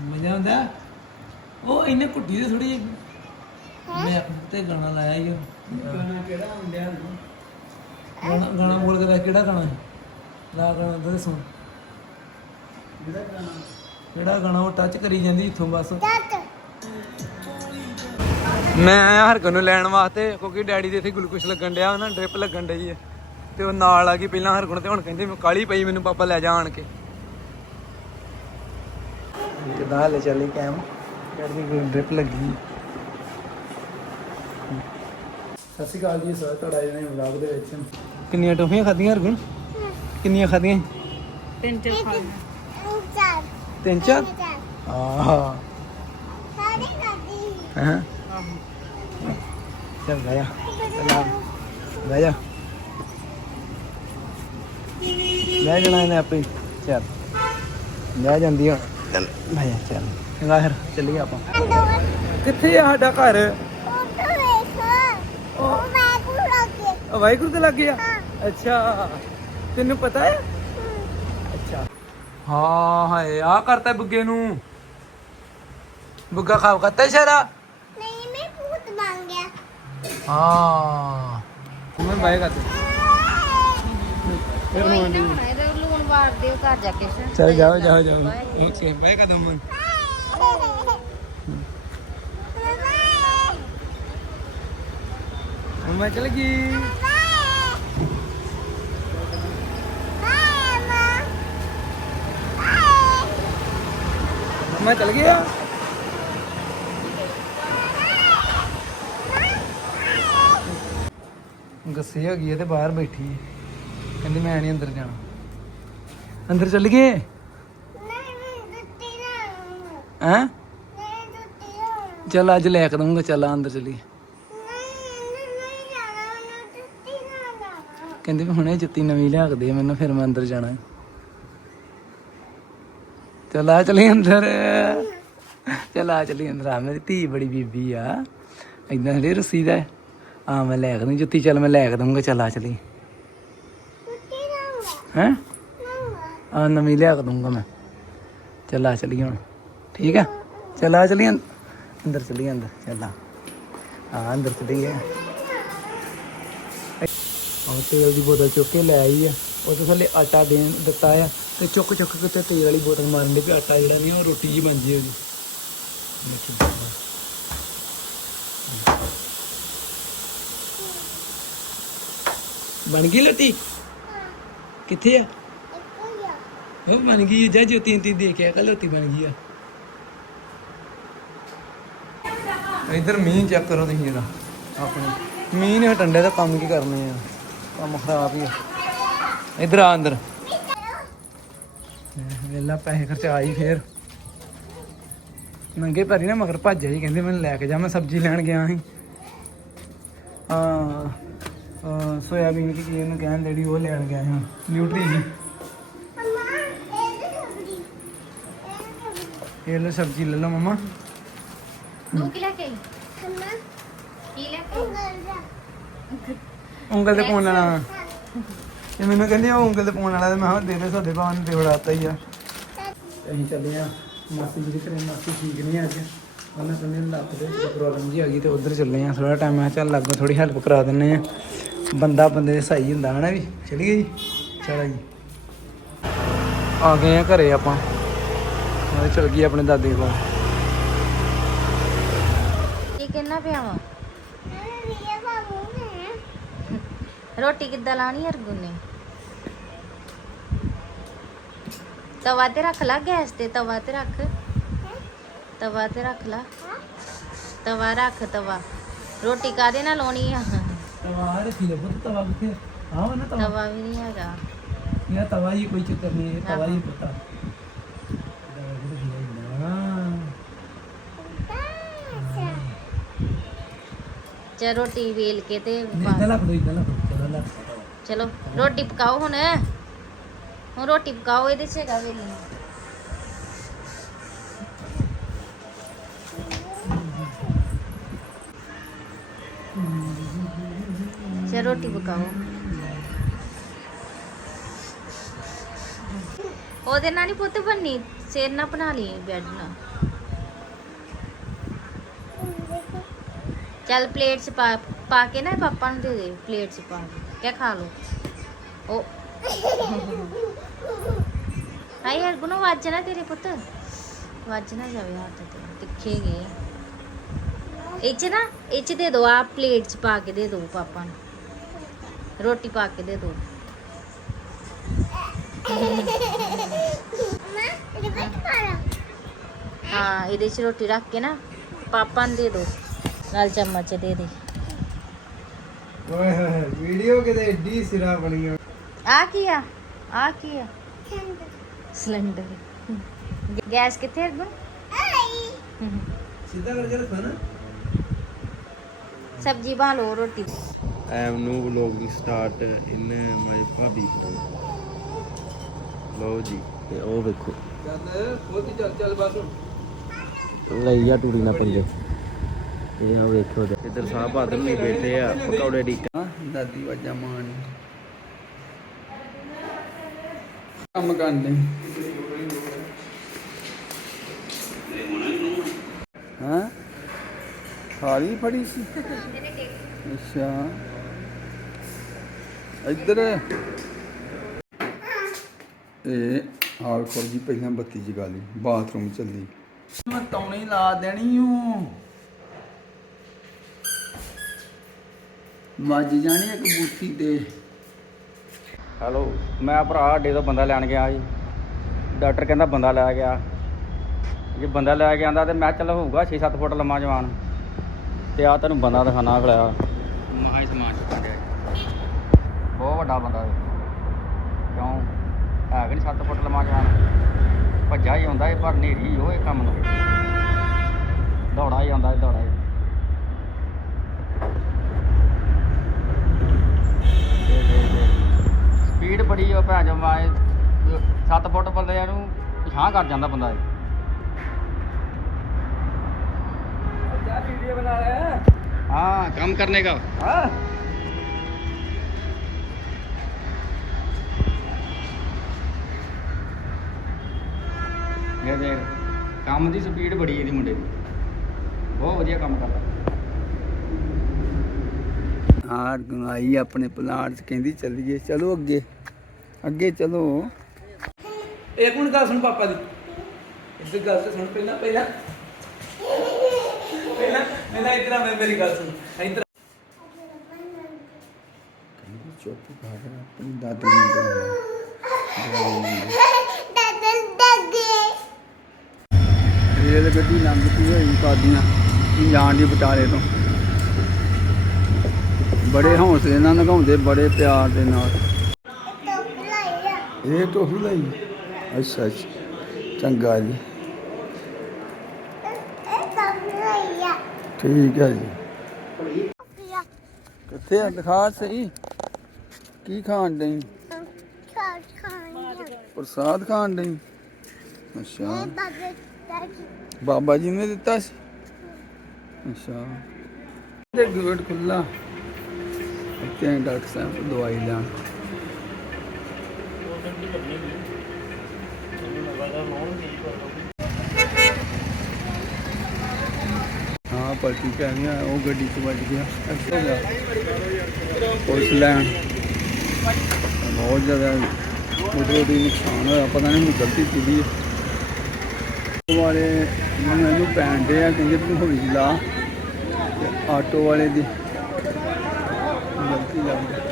ਮਜ਼ਾ ਆਉਂਦਾ? ਉਹ ਇਹਨੇ ਕੁੱਟੀ ਦੇ ਥੋੜੀ ਮੈਂ ਤੇ ਗਾਣਾ ਲਾਇਆ ਹੀ ਗਾਣਾ ਕਿਹੜਾ ਹੁੰਦਿਆ ਗਾਣਾ ਗਾਣਾ ਬੋਲ ਕੇ ਦੱਸ ਕਿਹੜਾ ਗਾਣਾ? ਲਾ ਗਾਣਾ ਤਾਂ ਸੁਣ ਕਿਹੜਾ ਗਾਣਾ? ਕਿਹੜਾ ਗਾਣਾ ਉਹ ਟੱਚ ਕਰੀ ਜਾਂਦੀ ਇੱਥੋਂ ਬਸ। ਮੈਂ ਆਇਆ ਹਰਕਨ ਨੂੰ ਲੈਣ ਵਾਸਤੇ ਕਿਉਂਕਿ ਡੈਡੀ ਦੇ ਇੱਥੇ ਗਲੂਕੋਸ਼ ਲੱਗਣ ਡਿਆ ਉਹਨਾਂ ਡ੍ਰਿਪ ਲੱਗਣ ਡਈ ਹੈ ਤੇ ਉਹ ਨਾਲ ਆ ਗਈ ਪਹਿਲਾਂ ਹਰਕਨ ਤੇ ਹੁਣ ਕਹਿੰਦੇ ਮੈਂ ਕਾਲੀ ਪਈ ਮੈਨੂੰ ਪਾਪਾ ਲੈ ਜਾ ਆਣ ਕੇ। ਕਿਦਾਂ ਹਲੇ ਚੱਲੀ ਕੈਮ ਡੈਡੀ ਦੀ ਡ੍ਰਿਪ ਲੱਗੀ। ਸਤਿ ਸ਼੍ਰੀ ਅਕਾਲ ਜੀ ਸਰ ਤੁਹਾਡਾ ਜਨੇ ਵਲੌਗ ਦੇ ਵਿੱਚ। ਕਿੰਨੀਆਂ ਟੋਫੀਆਂ ਖਾਧੀਆਂ ਹਰਗੁਣ? ਕਿੰਨੀਆਂ ਖਾਧੀਆਂ? ਤਿੰਨ ਚਾਰ ਤਿੰਨ ਚਾਰ? ਆਹ। ਸਾਰੇ ਖਾਦੀ ਹਾਂ? ਚੱਲ ਬਹਿ ਜਾ। ਚੱਲ ਆ ਬਹਿ ਜਾ। ਬਹਿ ਜਾਣਾ ਇਹਨੇ ਆਪੇ। ਚੱਲ। ਬਹਿ ਜਾਂਦੀ ਹੁਣ। ਜਾ ਚੱਲ। ਚੰਗਾ ਫਿਰ ਚੱਲੀਏ ਆਪਾਂ। ਕਿੱਥੇ ਆ ਸਾਡਾ ਘਰ? ਉਹ ਤਾਂ ਵੇਖ ਉਹ ਮੈਂ ਕੁ ਲੱਗੇ। ਆ ਵਾਹਿਗੁਰੂ ਤੇ ਲੱਗ ਗਿਆ ਅੱਛਾ। ਤੈਨੂੰ ਪਤਾ ਹੈ? ਅੱਛਾ। ਹਾਂ ਹਾਏ ਆ ਕਰਤਾ ਬੁੱਗੇ ਨੂੰ। ਬੁੱਗਾ ਖਾਵ ਕਰਤਾ ਇਸ਼ਾਰਾ ਨਹੀਂ ਮੈਂ ਭੂਤ ਬਣ ਗਿਆ। ਹਾਂ। ਮੈਂ ਬਾਏ ਕਰਦੇ ਫਿਰ ਨੂੰ। ਵਾਰ ਦਿਓ ਘਰ ਜਾ ਕੇ ਚਲ ਜਾਓ ਜਾਓ ਜਾਓ। ਓਕੇ ਬਾਏ ਕਦਮ। ਮੈਂ ਮੈਂ ਚਲ ਗਈ। ਮੈਂ ਚਲ ਗਿਆ। ਗੱਸੇ ਹੋ ਗਈ ਹੈ ਤੇ ਬਾਹਰ ਬੈਠੀ ਹੈ ਕਹਿੰਦੀ ਮੈਂ ਨਹੀਂ ਅੰਦਰ ਜਾਣਾ। ਅੰਦਰ ਚੱਲ ਗਏ? ਹੈਂ? ਚੱਲ ਅੱਜ ਲੈ ਕੇ ਦਊਂਗਾ, ਚੱਲ ਆ ਅੰਦਰ ਚੱਲੀ ਕਹਿੰਦੀ ਵੀ ਹੁਣੇ ਜੁੱਤੀ ਨਵੀਂ ਲਿਆ ਕੇ ਦੇ ਮੈਨੂੰ ਫਿਰ ਮੈਂ ਅੰਦਰ ਜਾਣਾ। ਚੱਲ ਆ ਚਲੀ ਅੰਦਰ। ਚੱਲ ਆ ਚਲੀ ਅੰਦਰ। ਆ ਮੇਰੀ ਧੀ ਬੜੀ ਬੀਬੀ ਆ। ਇਦਾਂ ਥੋੜੀ ਰਸੀ ਦਾ ਆ ਮੈਂ ਲੈ ਕੇ ਦੂੰ ਜੁੱਤੀ, ਚੱਲ ਮੈਂ ਲੈ ਕੇ ਦਊਂਗਾ, ਚੱਲ ਆ ਚਲੀ ਹੈਂ? ਆ ਨਵੀਂ ਲਿਆ ਕੇ ਦੂੰਗਾ ਮੈਂ। ਚੱਲ ਆ ਚਲੀ ਹੁਣ। ਠੀਕ ਹੈ ਚੱਲ ਆ ਚਲੀ ਅੰਦਰ ਚਲੀ ਅੰਦਰ। ਚੱਲ ਆ। ਆ ਅੰਦਰ ਚਲੀ ਗਿਆ ਉਹ ਤੇਲ ਦੀ ਬੋਤਲ ਚੁੱਕ ਕੇ ਲੈ ਆਈ ਆ। ਉਹਦੇ ਥੱਲੇ ਆਟਾ ਦੇਣ ਦਿੱਤਾ ਆ। ਤੇ ਚੁੱਕ ਚੁੱਕ ਕੇ ਤੇ ਤੇਲ ਵਾਲੀ ਬੋਤਲ ਮਾਰਨ ਦੇ ਵੀ ਆਟਾ ਜਿਹੜਾ ਨਹੀਂ ਉਹ ਰੋਟੀ ਜੀ ਬਣ ਜੀ ਉਹਦੀ। ਬਣ ਗਈ ਲੱਟੀ ਕਿੱਥੇ ਆ? ਉਹ ਬਣ ਗਈ ਜਾਂ ਜੋਤੀ ਤੀ ਦੇਖਿਆ ਕੱਲ ਲੋਟੀ ਬਣ ਗਈ ਆ। ਇਧਰ ਮੀਂਹ ਚੈੱਕ ਕਰੋ ਤੁਸੀਂ ਇਹਦਾ, ਆਪਣੇ। ਮੀਂਹ ਨੇ ਟੰਡੇ ਦਾ ਕੰਮ ਕੀ ਕਰਨੇ ਆ? ਕੰਮ ਖਰਾਬ ਹੀ ਆ। ਇਧਰ ਆ, ਅੰਦਰ। ਵੇਲਾ ਪੈਸੇ ਖਰਚਾ ਹੀ ਫੇਰ। ਨੰਗੇ ਭਰੀ ਨਾ ਮਗਰ ਭੱਜ ਆਈ, ਕਹਿੰਦੇ ਮੈਨੂੰ ਲੈ ਕੇ ਜਾ, ਮੈਂ ਸਬਜ਼ੀ ਲੈਣ ਗਿਆ ਸੀ। ਆ ਸੋਇਆਬੀਨ ਕੀ ਇਹਨੂੰ ਕਹਿਣ ਜਿਹੜੀ ਉਹ ਲੈਣ ਗਿਆ ਸੀ ਨਿਊਟਰੀ ਜੀ। ਇਹ ਲੋ ਸਬਜ਼ੀ ਲੈ ਲਓ ਮਮਾ। ਤੂੰ ਕੀ ਲੈ ਕੇ ਆਈ? ਕੀ ਲੈ ਕੇ ਆਈ? ਉਂਗਲ ਤੇ ਪਾਉਣ ਵਾਲਾ। ਇਹ ਮੈਨੂੰ ਕਹਿੰਦੀ ਉਹ ਉਂਗਲ ਤੇ ਪਾਉਣ ਵਾਲਾ ਤੇ ਮੈਂ ਕਿਹਾ ਦੇ ਦੇ ਸਾਡੇ ਭਾਅ ਨੂੰ ਤੇ ਉਡਾਤਾ ਹੀ ਆ। ਤੇ ਅਸੀਂ ਚੱਲੇ ਆ। ਮਾਸੀ ਜੀ ਦੇ ਘਰੇ ਮਾਸੀ ਠੀਕ ਨਹੀਂ ਅੱਜ। ਉਹਨਾਂ ਕਹਿੰਦੇ ਲੱਕ ਦੇ ਪ੍ਰੋਬਲਮ ਜੀ ਆ ਗਈ ਤੇ ਉਧਰ ਚੱਲੇ ਆ। ਥੋੜਾ ਟਾਈਮ ਆ ਚੱਲ ਲੱਗੋ ਥੋੜੀ ਹੈਲਪ ਕਰਾ ਦਿੰਨੇ ਆ। ਬੰਦਾ ਬੰਦੇ ਦੇ ਸਹੀ ਹੁੰਦਾ ਹਨਾ ਵੀ? ਚਲੀਏ ਜੀ। ਚਲੋ ਜੀ ਆ ਗਏ ਆ ਘਰੇ ਆਪਾਂ। ਮੈਂ ਚਲ ਗਈ ਆਪਣੇ ਦਾਦੇ ਕੋਲ। ਕੀ ਕਹਿਣਾ ਪਿਆ ਵਾ? ਰੋਟੀ ਕਿੱਦਾਂ ਲਾਣੀ ਅਰਗੁਨ ਨੇ? ਤਵਾ ਤੇ ਰੱਖ ਲਾ ਗੈਸ ਤੇ ਤਵਾ ਤੇ ਰੱਖ। ਤਵਾ ਤੇ ਰੱਖ ਲਾ। ਤਵਾ ਰੱਖ ਤਵਾ। ਰੋਟੀ ਕਾਦੇ ਨਾਲ ਲਾਉਣੀ ਆ? ਤਵਾ ਰੱਖੀ ਲੈ ਪੁੱਤ ਤਵਾ ਕਿੱਥੇ ਆਹ ਵਾ ਨਾ ਤਵਾ। ਤਵਾ ਵੀ ਨਹੀਂ ਹੈਗਾ। ਯਾ ਤਵਾ ਹੀ ਕੋਈ ਚੱਕਰ ਨਹੀਂ ਤਵਾ ਹੀ ਪਤਾ। ਚਲ ਰੋਟੀ ਵੇਲ ਕੇ ਤੇ ਪਾ- ਇਦਾਂ ਲੱਗ ਦੋ ਇਦਾਂ ਲੱਗ ਦੋ ਇਦਾਂ ਲੱਗ ਦੋ ਚਲੋ ਰੋਟੀ ਪਕਾਓ ਹੁਣ ਹੁਣ ਰੋਟੀ ਪਕਾਓ ਇਹਦੇ ਚ ਹੈਗਾ ਵੇਲੀ ਚਲ ਰੋਟੀ ਪਕਾਓ ਉਹਦੇ ਨਾਲ ਨਹੀਂ ਪੁੱਤ ਬੰਨੀ ਸਿਰ ਨਾ ਬਣਾ ਲਈ ਬੈੱਡ ਨਾਲ ਚੱਲ ਪਲੇਟ 'ਚ ਪਾ ਪਾ ਕੇ ਨਾ ਪਾਪਾ ਨੂੰ ਦੇ ਦੇ ਪਲੇਟ 'ਚ ਪਾ ਕੇ ਕਿਆ ਖਾ ਲੋ ਉਹ ਹਾਈ ਯਾਰ ਗੁਨੋ ਵੱਜ ਨਾ ਤੇਰੇ ਪੁੱਤ। ਵੱਜ ਨਾ ਜਾਵੇ ਹੱਥ ਤੇ ਤਿੱਖੇ ਗਏ ਇਹ 'ਚ ਨਾ ਇਹ 'ਚ ਦੇ ਦੋ ਆ ਪਲੇਟ 'ਚ ਪਾ ਕੇ ਦੇ ਦੋ ਪਾਪਾ ਨੂੰ। ਰੋਟੀ ਪਾ ਕੇ ਦੇ ਦੋ। ਹਾਂ ਇਹਦੇ 'ਚ ਰੋਟੀ ਰੱਖ ਕੇ ਨਾ ਪਾਪਾ ਨੂੰ ਦੇ ਦੋ। ਨਾਲ ਚਮਚ ਦੇ ਦੇ। ਓਏ ਹੋਏ ਵੀਡੀਓ ਕਿਤੇ ਏਡੀ ਸਿਰਾ ਬਣੀ ਆ। ਆ ਕੀ ਆ? ਆ ਕੀ ਆ? ਸਿਲੰਡਰ। ਗੈਸ ਕਿੱਥੇ ਹੈ ਗੁਣ ਆਈ। ਸਿੱਧਾ ਕਰਕੇ ਰੱਖੋ ਨਾ ਸਬਜੀ ਬਣਾ ਲਓ ਰੋਟੀ। ਐਮ ਨੂੰ ਵਲੋਗ ਸਟਾਰਟ ਇਨ ਮਾਈ ਭਾਬੀ ਲਓ ਜੀ ਤੇ ਉਹ ਵੇਖੋ। ਚੱਲ ਖੋਤੀ ਚੱਲ ਚੱਲ ਬਸ ਲਈ ਆ ਟੂੜੀ ਨਾ ਪੰਜੇ। ਇਹ ਆ ਵੇਖੋ ਤੇ। ਸਾਹਿਬ ਬਹਾਦਰ ਨਹੀਂ ਬੈਠੇ ਆ, ਪਕੌੜੇ ਡੀਕਾ ਦਾਦੀ ਵਾਜਾ ਮਾਨ ਕੰਮ ਕਰਦੇ। ਹਾਂ? ਖਾਲੀ ਫੜੀ ਸੀ? ਅੱਛਾ। ਇੱਧਰ। ਇਹ ਹਾਲ ਖੋਲ ਜੀ ਪਹਿਲਾਂ ਬੱਤੀ ਜਗਾ ਲਈ, ਬਾਥਰੂਮ ਚੱਲੀ। ਮੈਂ ਤੌਣੀ ਲਾ ਦੇਣੀ ਹੂੰ ਵੱਜ ਜਾਣੀ ਇੱਕ ਬੂਥੀ ਤੇ। ਹੈਲੋ ਮੈਂ ਭਰਾ ਅੱਡੇ ਤੋਂ ਬੰਦਾ ਲੈਣ ਗਿਆ ਜੀ। ਡਾਕਟਰ ਕਹਿੰਦਾ ਬੰਦਾ ਲੈ ਗਿਆ। ਜੇ ਬੰਦਾ ਲੈ ਕੇ ਆਂਦਾ ਤੇ ਮੈਂ ਚੱਲ ਹੋਊਗਾ 6-7 ਫੁੱਟ ਲੰਮਾ ਜਵਾਨ। ਤੇ ਆ ਤੈਨੂੰ ਬੰਦਾ ਦਿਖਾਣਾ ਖੜਿਆ ਮਾਹ ਸਮਾਨ ਚੁੱਕਾ ਗਿਆ ਬਹੁਤ ਵੱਡਾ ਬੰਦਾ। ਕਿਉਂ? ਹੈ ਕਿ ਨਹੀਂ 7 ਫੁੱਟ ਲੰਮਾ ਜਵਾਨ। ਭੱਜਾ ਹੀ ਆਉਂਦਾ ਇਹ ਪਰ ਨੇਰੀ ਉਹ ਇਹ ਕੰਮ ਨੂੰ। ਦੌੜਾ ਹੀ ਆਉਂਦਾ ਇਹ ਦੌੜਾ ਸਪੀਡ ਬੜੀ ਆ ਭੈਣ ਜੋ ਮਾਏ 7 ਫੁੱਟ ਬੰਦੇ ਨੂੰ ਪਛਾਣ ਕਰ ਜਾਂਦਾ ਬੰਦਾ ਇਹ ਵੀਡੀਓ ਬਣਾ ਲੈ हाँ काम करने का ਹਾਂ ਇਹ ਦੇਖ ਕੰਮ ਦੀ ਸਪੀਡ ਬੜੀ ਇਹਦੀ ਮੁੰਡੇ ਦੀ ਬਹੁਤ ਵਧੀਆ ਕੰਮ ਕਰਦਾ ਹਾਰ ਗਾਈ ਆਪਣੇ ਪਲਾਟ ਚ ਕਹਿੰਦੀ ਚੱਲੀਏ ਚਲੋ ਅੱਗੇ ਅੱਗੇ ਚਲੋ। ਇੱਕ ਮਿੰਟ ਗੱਲ ਸੁਣ ਪਾਪਾ ਦੀ। ਇੱਧਰ ਗੱਲ ਤਾਂ ਸੁਣ ਪਹਿਲਾਂ ਪਹਿਲਾਂ। ਪਹਿਲਾਂ ਪਹਿਲਾਂ ਇੱਧਰ ਆ ਮੇਰੀ ਗੱਲ ਸੁਣ। ਇੱਧਰ ਚੁੱਪ ਕਰ ਆਪਣੀ ਦਾਦੀ ਨੂੰ ਦਦਲ ਦਗੇ ਰੇਲ ਗੱਡੀ ਲੰਘ ਪਈ ਹੋਈ ਕਾਦੀਆਂ ਜਾਣ ਦੀ ਬਟਾਲੇ ਤੋਂ। ਬੜੇ ਹੌਸਲੇ ਨਾਲ ਲਗਾਉਂਦੇ ਬੜੇ ਪਿਆਰ ਦੇ ਨਾਲ। ਇਹ ਟੋਫੀ ਲਈ। ਅੱਛਾ ਅੱਛਾ। ਚੰਗਾ ਜੀ। ਠੀਕ ਹੈ ਜੀ। ਕਿੱਥੇ ਆ? ਦਿਖਾ ਸਹੀ। ਕੀ ਖਾਣ ਡਈ? ਪ੍ਰਸਾਦ ਖਾਣ ਡਈ। ਅੱਛਾ। ਬਾਬਾ ਜੀ ਨੇ ਦਿੱਤਾ ਸੀ? ਅੱਛਾ। ਤੇ ਗੇਟ ਖੁੱਲਾ ਇੱਥੇ ਡਾਕਟਰ ਸਾਹਿਬ ਦਵਾਈ ਲੈਣ। ਹਾਂ, ਪਲਟੀ ਪੈ ਗਿਆ ਉਹ ਗੱਡੀ 'ਚ ਵੱਜ ਗਿਆ। ਐਕਸੀਡੈਂਟ ਹੋ ਗਿਆ ਪੁਲਿਸ ਲੈਣ। ਬਹੁਤ ਜ਼ਿਆਦਾ ਉਧਰੋਂ ਦੀ ਨੁਕਸਾਨ ਹੋਇਆ, ਪਤਾ ਨਹੀਂ ਹੁਣ ਗਲਤੀ ਕਿਹਦੀ ਹੈ ਵਾਲੇ ਮੈਨੂੰ ਪੈਣ ਦੇ ਆ, ਕਹਿੰਦੇ ਤੂੰ ਹੌਲੀ ਚਲਾ ਆਟੋ ਵਾਲੇ ਦੀ ਗਲਤੀ ਲੱਗ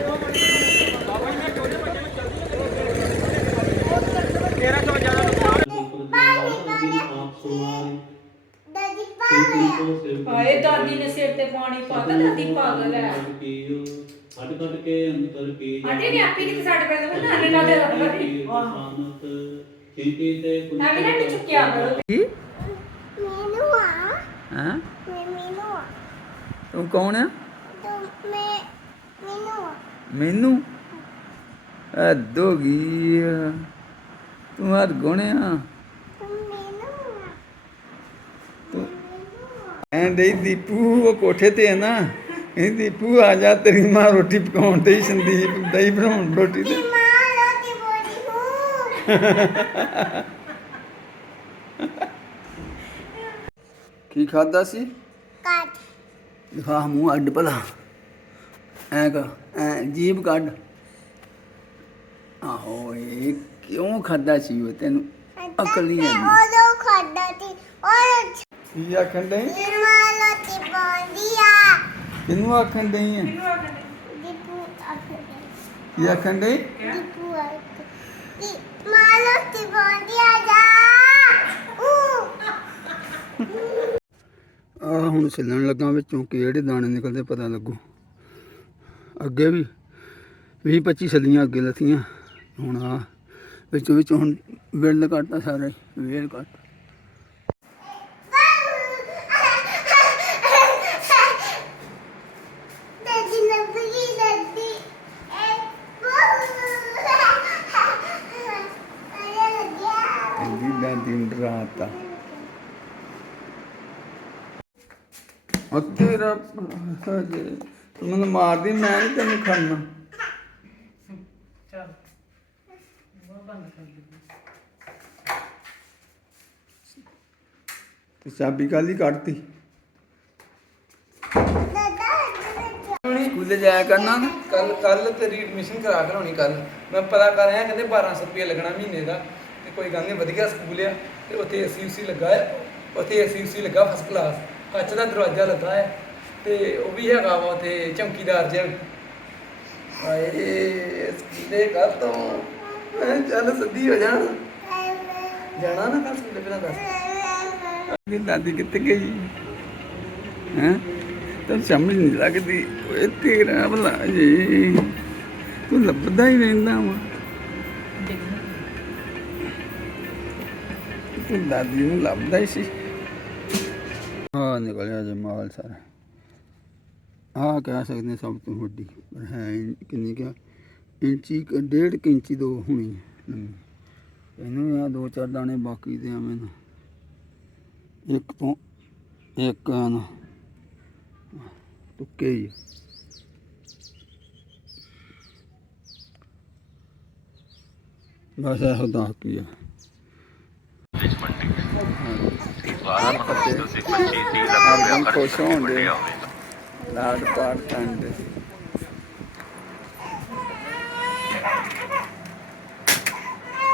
ਦਾਦੀ ਪਾਣੀ ਹਾਏ ਦਾਦੀ ਨੇ ਸਿਰ ਤੇ ਪਾਣੀ ਪਾਤਾ ਦਾਦੀ ਪਾਗਲ ਹੈ ਹਟ ਕੱਟ ਕੇ ਅੰਤਰ ਕੀ ਆਂਟੀ ਨੇ ਆਪੀ ਕਿਤੇ ਸਾਡੇ ਪੈਸੇ ਮੈਂ ਨਾਨੇ ਨਾਲ ਦੇ ਰੱਖਦਾ ਸੀ ਸਾਨਤ ਖੇਤੀ ਤੇ ਕੁਝ ਨਾ ਵੀ ਨਾ ਚੁੱਕਿਆ ਕਰੋ। ਕੀ? ਮੈਨੂੰ ਆ। ਹਾਂ? ਮੈਂ ਮੈਨੂੰ ਆ। ਤੂੰ ਕੌਣ ਆ? ਤੂੰ ਮੈਂ ਮੈਨੂੰ ਆ। ਮੈਨੂੰ? ਹੱਦ ਹੋ ਗਈ ਆ। ਤੂੰ ਹਰ ਗੁਣਿਆ ਤੂੰ ਮੈਨੂੰ ਆ ਤੂੰ ਐਂ ਦੇ ਦੀਪੂ ਉਹ ਕੋਠੇ ਤੇ ਹੈ ਨਾ। ਇਹ ਦੀਪੂ ਆ ਜਾ ਤੇਰੀ ਮਾਂ ਰੋਟੀ ਪਕਾਉਣ ਤੇ ਸੰਦੀਪ ਦਹੀਂ ਬਣਾਉਣ ਰੋਟੀ ਤੇ। ਮਾਂ ਲੋਟੀ ਬੋਲੀ ਹੂੰ। ਕੀ ਖਾਦਾ ਸੀ? ਕੱਟ। ਦਿਖਾ ਮੂੰਹ ਅੱਡ ਭਲਾ। ਐ ਕਰ ਐ ਜੀਬ ਕੱਢ। ਆਹੋ ਇਹ ਕਿਉਂ ਖਾਦਾ ਸੀ ਉਹ ਤੈਨੂੰ? ਅਕਲ ਨਹੀਂ ਆਉਂਦੀ। ਉਦੋਂ ਖਾਦਾ ਸੀ ਉਹ ਕੀ ਆਖਣ ਡਈ? ਨਿਰਮਲਾ ਆਖਣ ਡਈ ਆ? ਦੀਪੂ ਆਖਦੇ ਕੀ ਆਖਣ ਡਈ? ਦੀਪੂ ਆਖਦੇ ਮਾਲੋ ਤੇ ਬੰਦੀਆ ਜਾ। ਊ। ਆ ਹੁਣ ਛਿੱਲਣ ਲੱਗਾ ਵਿੱਚੋਂ ਕਿਹੜੇ ਦਾਣੇ ਨਿਕਲਦੇ ਪਤਾ ਲੱਗੂ। ਅੱਗੇ ਵੀ 20 25 ਛੱਲੀਆਂ ਅੱਗੇ ਲੱਥੀਆਂ। ਹੁਣ ਆ ਵਿੱਚੋਂ ਵਿੱਚੋਂ ਹੁਣ ਬਿੱਲ ਕੱਟਦਾ ਸਾਰੇ ਵੇਲ ਕੱਟ ਦਾਦੀ ਨਬੀ ਦਾਦੀ ਇਹ ਅਰੇ ਲੱਗਿਆ ਕਹਿੰਦੀ ਦਾਦੀ ਨੂੰ ਡਰਾਤਾ ਉਹ ਤੇਰਾ ਹਜੇ। ਤੂੰ ਮੈਨੂੰ ਮਾਰਦੀ ਮੈਂ ਨਹੀਂ ਤੈਨੂੰ ਖਾਣਾ ਤੇ ਚਾਬੀ ਕਾਲੀ ਕੱਢਤੀ? ਦਾਦਾ ਸਕੂਲੇ ਜਾਇਆ ਕਰਨਾ ਕੱਲ ਕੱਲ ਤੇਰੀ ਐਡਮਿਸ਼ਨ ਕਰਾ ਕਰਾਉਣੀ ਕੱਲ। ਮੈਂ ਪਤਾ ਕਰ ਆਇਆ ਕਹਿੰਦੇ 1200 ਰੁਪਏ ਲੱਗਣਾ ਮਹੀਨੇ ਦਾ। ਤੇ ਕੋਈ ਗੱਲ ਨਹੀਂ ਵਧੀਆ ਸਕੂਲ ਆ। ਤੇ ਉੱਥੇ ਏਸੀ ਲੱਗਾ ਹੈ ਉੱਥੇ ਏਸੀ ਲੱਗਾ ਫਸਟ ਕਲਾਸ ਕੱਚ ਦਾ ਦਰਵਾਜ਼ਾ ਲੱਗਾ ਹੈ ਤੇ ਉਹ ਵੀ ਹੈਗਾ ਵਾ ਉੱਥੇ ਚੌਕੀਦਾਰ ਜਿਹਾ। ਹਾਏ ਸਕੂਲੇ ਕਰ ਤੋਂ? ਮੈਂ ਚੱਲ ਸਿੱਧੀ ਹੋ ਜਾਣਾ। ਜਾਣਾ ਨਾ ਕੱਲ ਸਕੂਲੇ ਪਹਿਲਾਂ ਦੱਸ। ਮੇਰੀ ਦਾਦੀ ਕਿੱਥੇ ਗਈ? ਹੈਂ? ਤਾਂ ਸਮਝ ਨਹੀਂ ਲੱਗਦੀ। ਓਏ ਤੇਰਾ ਭਲਾ ਜੀ। ਤੂੰ ਲੱਭਦਾ ਹੀ ਰਹਿੰਦਾ ਵਾ। ਤੂੰ ਦਾਦੀ ਨੂੰ ਲੱਭਦਾ ਹੀ ਸੀ। ਹਾਂ ਨਿਕਲਿਆ ਜੇ ਮਾਲ ਸਾਰਾ। ਆਹ ਕਹਿ ਸਕਦੇ ਹਾਂ ਸਭ ਤੋਂ ਵੱਡੀ ਪਰ ਹੈ ਕਿੰਨੀ ਕਿਆ ਇੰਚੀ ਕੁ- ਡੇਢ ਕੁ ਇੰਚੀ ਦੋ ਹੋਣੀ। ਇਹਨੂੰ ਆ ਦੋ ਚਾਰ ਦਾਣੇ ਬਾਕੀ ਦੇ ਆਵੇਂ ਨਾ ਇੱਕ ਤੋਂ ਇੱਕ ਆ ਨਾ ਤੁੱਕੇ ਹੀ ਆ। ਬਸ ਇਹੋ ਦੱਸ ਕੀ ਆ। ਆਪ ਖੁਸ਼ ਹੋਣ ਦੇ ਲਾਡ ਪਾੜ ਤੰਦ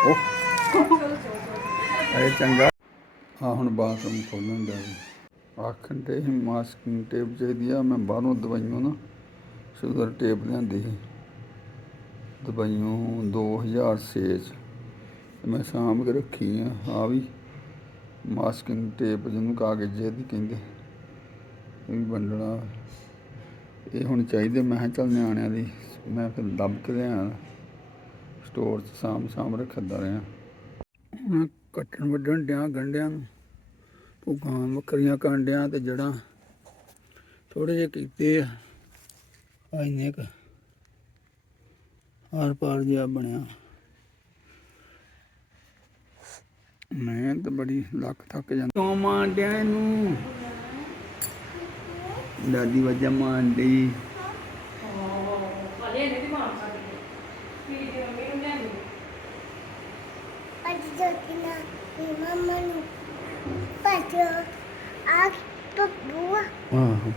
ਉਹ ਅਰੇ ਚੰਗਾ ਆ ਹੁਣ ਬਾਥਰੂਮ ਖੋਲਣ ਦਾ ਜੀ ਆਖਣ ਤੇ ਹੀ ਮਾਸਕਿੰਗ ਟੇਪ ਚਾਹੀਦੀ ਆ, ਮੈਂ ਬਾਹਰੋਂ ਦਵਾਈਆਂ ਨਾ ਸ਼ੂਗਰ ਟੇਪ ਲਿਆਂਦੀ ਸੀ। ਦਵਾਈਆਂ 2006 ਚ, ਤੇ ਮੈਂ ਸਾਂਭ ਕੇ ਰੱਖੀ ਆ ਆ ਵੀ। ਮਾਸਕਿੰਗ ਟੇਪ ਜਿਹਨੂੰ ਕਾਗਜ਼ ਜਿਹਦੀ ਕਹਿੰਦੇ, ਇਹ ਵੀ ਵੰਡਣਾ। ਇਹ ਹੁਣ ਚਾਹੀਦੇ, ਮੈਂ ਕਿਹਾ ਚੱਲ ਨਿਆਣਿਆਂ ਦੀ, ਮੈਂ ਫਿਰ ਲੱਭ ਕੇ ਲਿਆ ਸਟੋਰ 'ਚ ਸਾਂਭ ਸਾਂਭ ਰੱਖਦਾ ਰਿਹਾ। ਹੁਣ ਕੱਟਣ ਵੱਢਣ ਡਿਆਂ ਗੰਢਿਆਂ ਨੂੰ ਭੁੱਗਾਂ ਵੱਖਰੀਆਂ ਕਾਂਡਿਆਂ ਤੇ ਜੜਾਂ ਥੋੜੇ ਜਿਹੇ ਕੀਤੇ ਆ ਇੰਨੇ ਕੁ ਆਰ ਪਾਰ ਜਿਹਾ ਬਣਿਆ। ਮੈਂ ਤਾਂ ਬੜੀ ਲੱਕ ਥੱਕ ਜਾਂਦਾ। ਕਿਉਂ ਮਾਂਡਿਆ ਇਹਨੂੰ ਦਾਦੀ ਵਜਾ ਮਾਂਡੀ।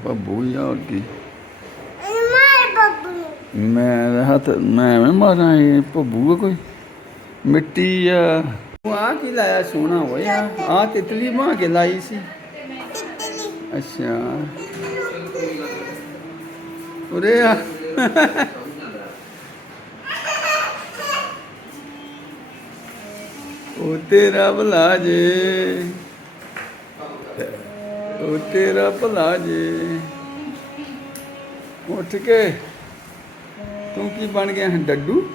ਬੱਬੂ ਯਾਰ ਕੀ। ਮੈਂ ਹੱਥ ਮੈਂ ਮਾਰਾਂ ਇਹ ਬੱਬੂ ਕੋਈ? ਮਿੱਟੀ ਆ। ਆ ਕੀ ਲਾਇਆ ਸੋਹਣਾ ਹੋਇਆ ਆ ਤਿਤਲੀ ਬਣਾ ਕੇ ਲਾਈ ਸੀ। ਅੱਛਾ। ਉਰੇ ਆ। ਉਹ ਤੇਰਾ ਭਲਾ ਜੇ ਉਹ ਤੇਰਾ ਭਲਾ ਜੇ ਉੱਠ ਕੇ। ਤੂੰ ਕੀ ਬਣ ਗਿਆ? ਹੈ ਡੱਡੂ?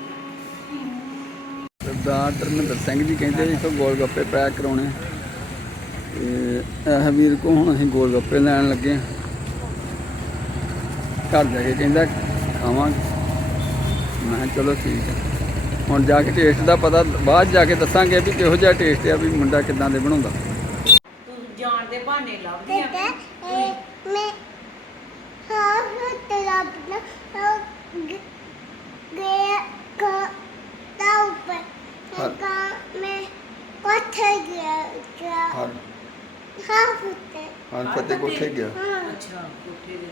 ਸਰਦਾਰ ਧਰਮਿੰਦਰ ਸਿੰਘ ਜੀ ਕਹਿੰਦੇ ਇਥੋਂ ਗੋਲ ਗੱਪੇ ਪੈਕ ਕਰਾਉਣੇ ਤੇ ਇਹ ਵੀਰ ਕੋ ਹੁਣ ਅਸੀਂ ਗੋਲ ਗੱਪੇ ਲੈਣ ਲੱਗੇ ਹਾਂ ਘਰ ਜਾ ਕੇ ਕਹਿੰਦਾ ਖਾਵਾਂਗੇ। ਮੈਂ ਕਿਹਾ ਚਲੋ ਠੀਕ ਹੈ ਹੁਣ ਜਾ ਕੇ ਟੇਸਟ ਦਾ ਪਤਾ ਬਾਅਦ ਜਾ ਕੇ ਦੱਸਾਂਗੇ ਵੀ ਕਿਹੋ ਜਿਹਾ ਟੇਸਟ ਆ ਵੀ ਮੁੰਡਾ ਕਿਦਾਂ ਦੇ ਬਣਾਉਂਦਾ। ਤੂੰ ਜਾਣ ਦੇ ਬਹਾਨੇ ਲੱਭਦੀ ਤੇ ਇਹ ਮੈਂ ਹਾਂ ਤੇਰਾ ਬਣਾ ਗਿਆ ਕਾ ਤਾ ਉੱਪਰ। ਹਾਂ। ਕਾ ਮੈਂ ਕੋਠੇ ਗਿਆ ਹਾਂ। ਫੁੱਟੇ ਹਾਂ ਫਤਿਹ ਕੋਠੇ ਗਿਆ। ਅੱਛਾ ਕੋਠੇ ਦੇ।